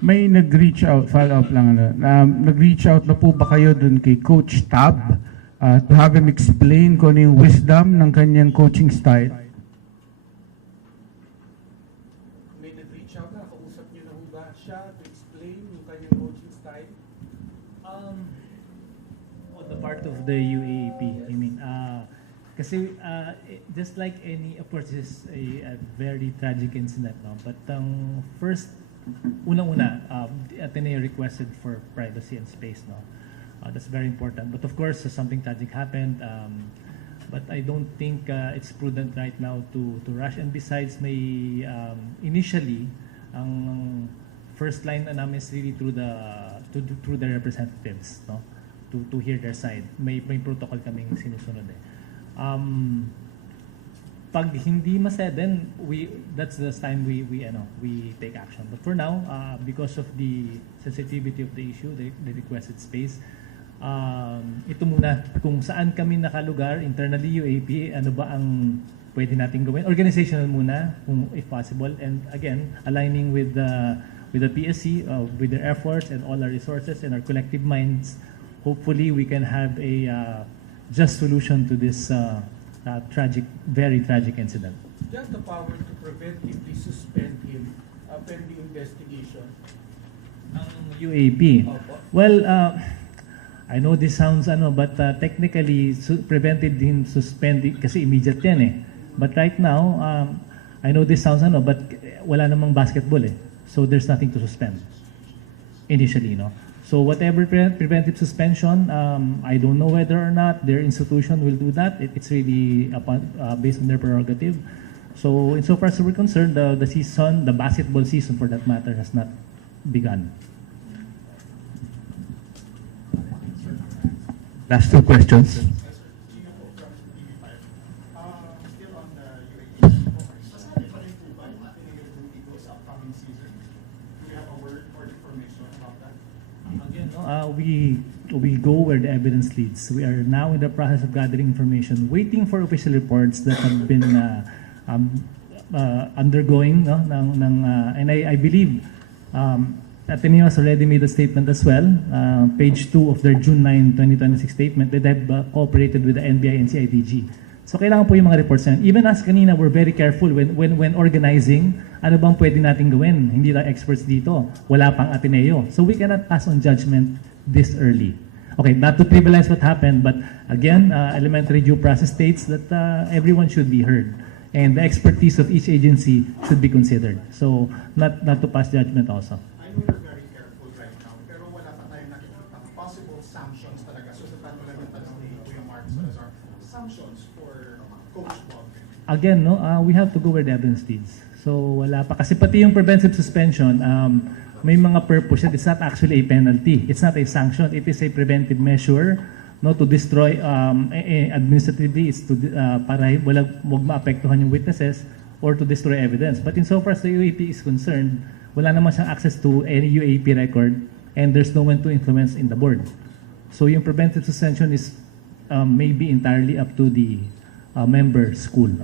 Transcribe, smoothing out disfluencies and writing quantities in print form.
May nag-reach out, follow up lang nag-reach out na po ba kayo dun kay Coach Tab to have him explain kung ano yung wisdom ng kanyang coaching style? May nag-reach out na, kausap niyo na ba siya to explain yung kanyang coaching style? On the part of the UAAP, I mean, kasi just like any, of course, this is a very tragic incident, no? But first, unang-una, the Ateneo requested for privacy and space, no? That's very important. But of course, something tragic happened. But I don't think it's prudent right now to rush. And besides, may initially, ang first line na namin is really through the representatives, no? To hear their side. May protocol kaming sinusunod eh. Pag hindi masaid, then that's the time we take action. But for now, because of the sensitivity of the issue, the requested space, ito muna kung saan kami nakalugar internally UAP, ano ba ang pwede nating gawin, organizational muna kung if possible, and again aligning with the PSC, with their efforts and all our resources and our collective minds. Hopefully we can have a just solution to this very tragic incident. Just the power to preventively suspend him pending investigation. UAP. Well, I know this sounds but technically prevented him suspending kasi immediate yan eh. But right now, I know this sounds but wala namang basketball eh. So there's nothing to suspend initially, no? So whatever preventive suspension, I don't know whether or not their institution will do that. It's really based on their prerogative. So insofar as we're concerned, the basketball season for that matter has not begun. Last two questions. We go where the evidence leads. We are now in the process of gathering information, waiting for official reports that have been undergoing, no? And I believe Ateneo has already made a statement as well, page 2 of their June 9, 2026 statement, that they have cooperated with the NBI and CIDG. So kailangan po yung mga reports yan. Even as kanina, we're very careful when organizing, ano bang pwede natin gawin? Hindi lang experts dito. Wala pang Ateneo. So we cannot pass on judgment this early. Okay, not to trivialize what happened, but again, elementary due process states that everyone should be heard. And the expertise of each agency should be considered. So not to pass judgment also. I know you're very careful right now, pero wala pa tayong nakikita possible sanctions talaga. So sa tanong lang ng tanong ni Kuya Mark Salazar, sanctions for Coach Bob. Again, no, we have to go where the evidence leads. So wala pa. Kasi pati yung preventive suspension, may mga purpose. It's not actually a penalty. It's not a sanction. It is a preventive measure, no, to destroy administratively. It's to para wag maapektuhan yung witnesses or to destroy evidence. But insofar as the UAP is concerned, wala naman siyang access to any UAP record and there's no one to influence in the board. So yung preventive suspension is maybe entirely up to the member school. No?